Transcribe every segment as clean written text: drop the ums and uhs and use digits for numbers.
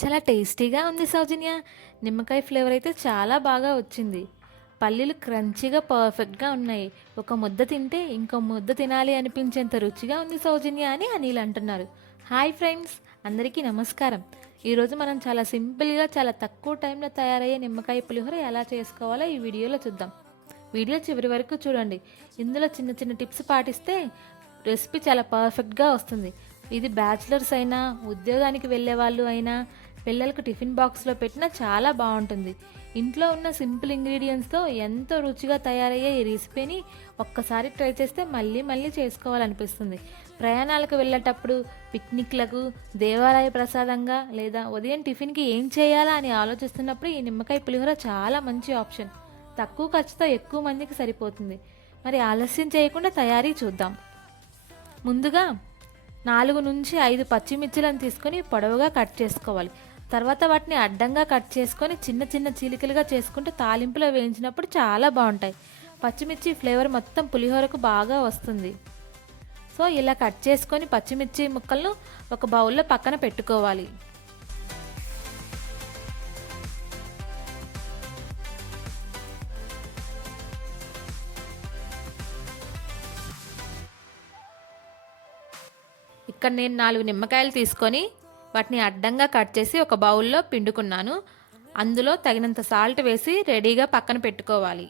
చాలా టేస్టీగా ఉంది సౌజన్య. నిమ్మకాయ ఫ్లేవర్ అయితే చాలా బాగా వచ్చింది. పల్లీలు క్రంచీగా పర్ఫెక్ట్గా ఉన్నాయి. ఒక ముద్ద తింటే ఇంకో ముద్ద తినాలి అనిపించేంత రుచిగా ఉంది సౌజన్య అని అనిల్ అంటున్నారు. హాయ్ ఫ్రెండ్స్, అందరికీ నమస్కారం. ఈరోజు మనం చాలా సింపుల్గా చాలా తక్కువ టైంలో తయారయ్యే నిమ్మకాయ పులిహోర ఎలా చేసుకోవాలో ఈ వీడియోలో చూద్దాం. వీడియో చివరి వరకు చూడండి. ఇందులో చిన్న చిన్న టిప్స్ పాటిస్తే రెసిపీ చాలా పర్ఫెక్ట్గా వస్తుంది. ఇది బ్యాచిలర్స్ అయినా, ఉద్యోగానికి వెళ్ళే వాళ్ళు అయినా, పిల్లలకు టిఫిన్ బాక్స్లో పెట్టినా చాలా బాగుంటుంది. ఇంట్లో ఉన్న సింపుల్ ఇంగ్రీడియంట్స్తో ఎంతో రుచిగా తయారయ్యే ఈ రెసిపీని ఒక్కసారి ట్రై చేస్తే మళ్ళీ మళ్ళీ చేసుకోవాలనిపిస్తుంది. ప్రయాణాలకు వెళ్ళేటప్పుడు, పిక్నిక్లకు, దేవాలయ ప్రసాదంగా లేదా ఉదయం టిఫిన్కి ఏం చేయాలా అని ఆలోచిస్తున్నప్పుడు ఈ నిమ్మకాయ పులిహోర చాలా మంచి ఆప్షన్. తక్కువ ఖర్చుతో ఎక్కువ మందికి సరిపోతుంది. మరి ఆలస్యం చేయకుండా తయారీ చూద్దాం. ముందుగా 4 నుంచి 5 పచ్చిమిర్చిలను తీసుకొని పొడవుగా కట్ చేసుకోవాలి. తర్వాత వాటిని అడ్డంగా కట్ చేసుకొని చిన్న చిన్న చీలికలుగా చేసుకుంటే తాలింపులో వేయించినప్పుడు చాలా బాగుంటాయి. పచ్చిమిర్చి ఫ్లేవర్ మొత్తం పులిహోరకు బాగా వస్తుంది. సో ఇలా కట్ చేసుకొని పచ్చిమిర్చి ముక్కలను ఒక బౌల్లో పక్కన పెట్టుకోవాలి. ఇక్కడ నేను 4 నిమ్మకాయలు తీసుకొని వాటిని అడ్డంగా కట్ చేసి ఒక బౌల్లో పిండుకున్నాను. అందులో తగినంత సాల్ట్ వేసి రెడీగా పక్కన పెట్టుకోవాలి.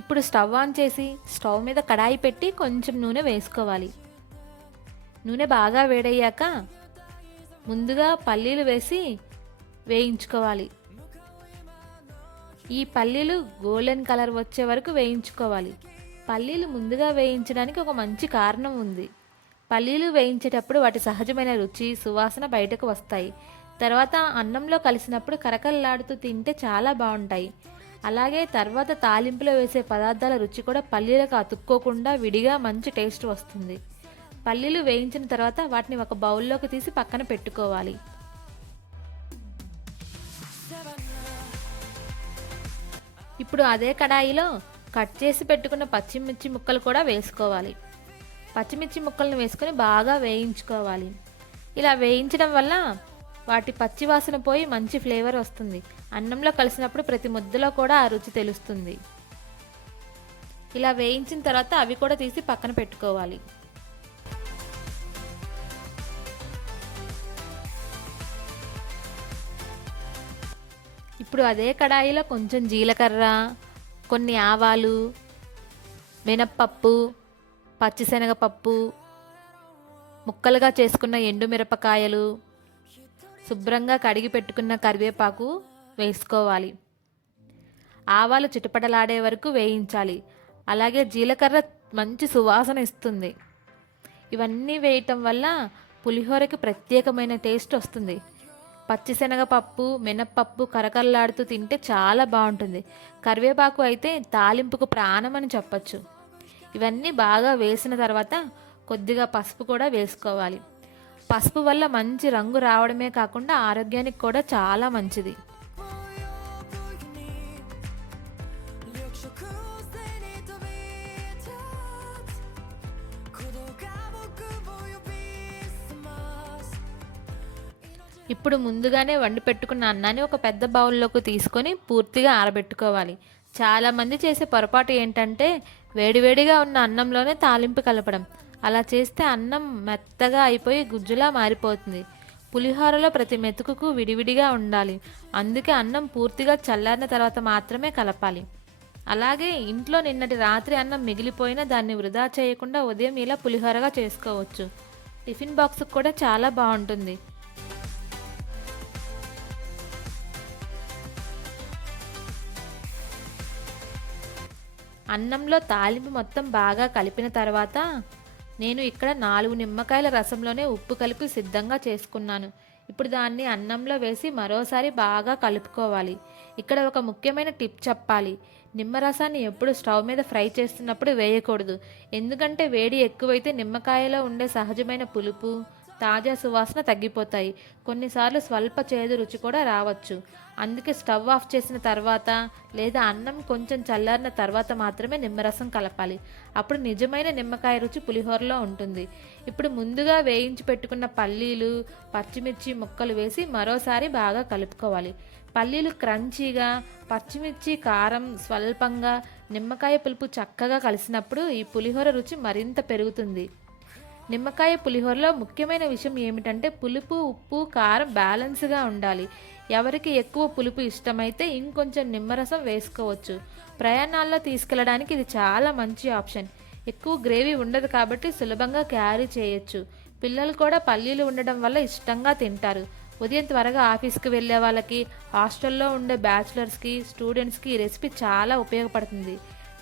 ఇప్పుడు స్టవ్ ఆన్ చేసి స్టవ్ మీద కడాయి పెట్టి కొంచెం నూనె వేసుకోవాలి. నూనె బాగా వేడయ్యాక ముందుగా పల్లీలు వేసి వేయించుకోవాలి. ఈ పల్లీలు గోల్డెన్ కలర్ వచ్చే వరకు వేయించుకోవాలి. పల్లీలు ముందుగా వేయించడానికి ఒక మంచి కారణం ఉంది. పల్లీలు వేయించేటప్పుడు వాటి సహజమైన రుచి, సువాసన బయటకు వస్తాయి. తర్వాత అన్నంలో కలిసినప్పుడు కరకరలాడుతూ తింటే చాలా బాగుంటాయి. అలాగే తర్వాత తాలింపులో వేసే పదార్థాల రుచి కూడా పల్లీలకు అతుక్కోకుండా విడిగా మంచి టేస్ట్ వస్తుంది. పల్లీలు వేయించిన తర్వాత వాటిని ఒక బౌల్లోకి తీసి పక్కన పెట్టుకోవాలి. ఇప్పుడు అదే కడాయిలో కట్ చేసి పెట్టుకున్న పచ్చిమిర్చి ముక్కలు కూడా వేసుకోవాలి. పచ్చిమిర్చి ముక్కలను వేసుకొని బాగా వేయించుకోవాలి. ఇలా వేయించడం వల్ల వాటి పచ్చి వాసన పోయి మంచి ఫ్లేవర్ వస్తుంది. అన్నంలో కలిసినప్పుడు ప్రతి ముద్దలో కూడా ఆ రుచి తెలుస్తుంది. ఇలా వేయించిన తర్వాత అవి కూడా తీసి పక్కన పెట్టుకోవాలి. ఇప్పుడు అదే కడాయిలో కొంచెం జీలకర్ర, కొన్ని ఆవాలు, మినప్పప్పు, పచ్చిశనగపప్పు, ముక్కలుగా చేసుకున్న ఎండుమిరపకాయలు, శుభ్రంగా కడిగి పెట్టుకున్న కరివేపాకు వేసుకోవాలి. ఆవాలు చిటపటలాడే వరకు వేయించాలి. అలాగే జీలకర్ర మంచి సువాసన ఇస్తుంది. ఇవన్నీ వేయటం వల్ల పులిహోరకి ప్రత్యేకమైన టేస్ట్ వస్తుంది. పచ్చిశనగపప్పు, మినప్పప్పు కరకరలాడుతూ తింటే చాలా బాగుంటుంది. కరివేపాకు అయితే తాలింపుకు ప్రాణం అని చెప్పచ్చు. ఇవన్నీ బాగా వేసిన తర్వాత కొద్దిగా పసుపు కూడా వేసుకోవాలి. పసుపు వల్ల మంచి రంగు రావడమే కాకుండా ఆరోగ్యానికి కూడా చాలా మంచిది. ఇప్పుడు ముందుగానే వండి పెట్టుకున్న అన్నాన్ని ఒక పెద్ద బౌల్లోకి తీసుకొని పూర్తిగా ఆరబెట్టుకోవాలి. చాలామంది చేసే పొరపాటు ఏంటంటే వేడివేడిగా ఉన్న అన్నంలోనే తాలింపు కలపడం. అలా చేస్తే అన్నం మెత్తగా అయిపోయి గుజ్జులా మారిపోతుంది. పులిహోరలో ప్రతి మెతుకుకు విడివిడిగా ఉండాలి. అందుకే అన్నం పూర్తిగా చల్లారిన తర్వాత మాత్రమే కలపాలి. అలాగే ఇంట్లో నిన్నటి రాత్రి అన్నం మిగిలిపోయినా దాన్ని వృధా చేయకుండా ఉదయం ఇలా పులిహోరగా చేసుకోవచ్చు. టిఫిన్ బాక్స్కి కూడా చాలా బాగుంటుంది. అన్నంలో తాలింపు మొత్తం బాగా కలిపిన తర్వాత నేను ఇక్కడ 4 నిమ్మకాయల రసంలోనే ఉప్పు కలిపి సిద్ధంగా చేసుకున్నాను. ఇప్పుడు దాన్ని అన్నంలో వేసి మరోసారి బాగా కలుపుకోవాలి. ఇక్కడ ఒక ముఖ్యమైన టిప్ చెప్పాలి. నిమ్మరసాన్ని ఎప్పుడు స్టవ్ మీద ఫ్రై చేస్తున్నప్పుడు వేయకూడదు. ఎందుకంటే వేడి ఎక్కువైతే నిమ్మకాయలో ఉండే సహజమైన పులుపు, తాజా సువాసన తగ్గిపోతాయి. కొన్నిసార్లు స్వల్ప చేదు రుచి కూడా రావచ్చు. అందుకే స్టవ్ ఆఫ్ చేసిన తర్వాత లేదా అన్నం కొంచెం చల్లారిన తర్వాత మాత్రమే నిమ్మరసం కలపాలి. అప్పుడు నిజమైన నిమ్మకాయ రుచి పులిహోరలో ఉంటుంది. ఇప్పుడు ముందుగా వేయించి పెట్టుకున్న పల్లీలు, పచ్చిమిర్చి ముక్కలు వేసి మరోసారి బాగా కలుపుకోవాలి. పల్లీలు క్రంచీగా, పచ్చిమిర్చి కారం స్వల్పంగా, నిమ్మకాయ పులుపు చక్కగా కలిసినప్పుడు ఈ పులిహోర రుచి మరింత పెరుగుతుంది. నిమ్మకాయ పులిహోరలో ముఖ్యమైన విషయం ఏమిటంటే పులుపు, ఉప్పు, కారం బ్యాలెన్స్గా ఉండాలి. ఎవరికి ఎక్కువ పులుపు ఇష్టమైతే ఇంకొంచెం నిమ్మరసం వేసుకోవచ్చు. ప్రయాణాల్లో తీసుకెళ్ళడానికి ఇది చాలా మంచి ఆప్షన్. ఎక్కువ గ్రేవీ ఉండదు కాబట్టి సులభంగా క్యారీ చేయొచ్చు. పిల్లలు కూడా పల్లీలు ఉండడం వల్ల ఇష్టంగా తింటారు. ఉదయం త్వరగా ఆఫీస్కి వెళ్ళే వాళ్ళకి, హాస్టల్లో ఉండే బ్యాచిలర్స్కి, స్టూడెంట్స్కి ఈ రెసిపీ చాలా ఉపయోగపడుతుంది.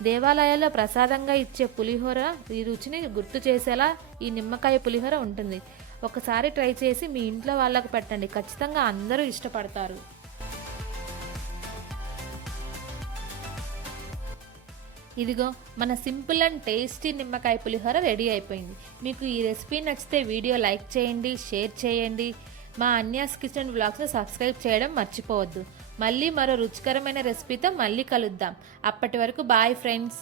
దేవాలయాల్లో ప్రసాదంగా ఇచ్చే పులిహోర ఈ రుచిని గుర్తు చేసేలా ఈ నిమ్మకాయ పులిహోర ఉంటుంది. ఒకసారి ట్రై చేసి మీ ఇంట్లో వాళ్ళకు పెట్టండి, ఖచ్చితంగా అందరూ ఇష్టపడతారు. ఇదిగో మన సింపుల్ అండ్ టేస్టీ నిమ్మకాయ పులిహోర రెడీ అయిపోయింది. మీకు ఈ రెసిపీ నచ్చితే వీడియో లైక్ చేయండి, షేర్ చేయండి. మా అన్యాస్ కిచెన్ వ్లాగ్స్ని సబ్స్క్రైబ్ చేయడం మర్చిపోవద్దు. మళ్ళీ మరో రుచికరమైన రెసిపీతో మళ్ళీ కలుద్దాం. అప్పటి వరకు బాయ్ ఫ్రెండ్స్.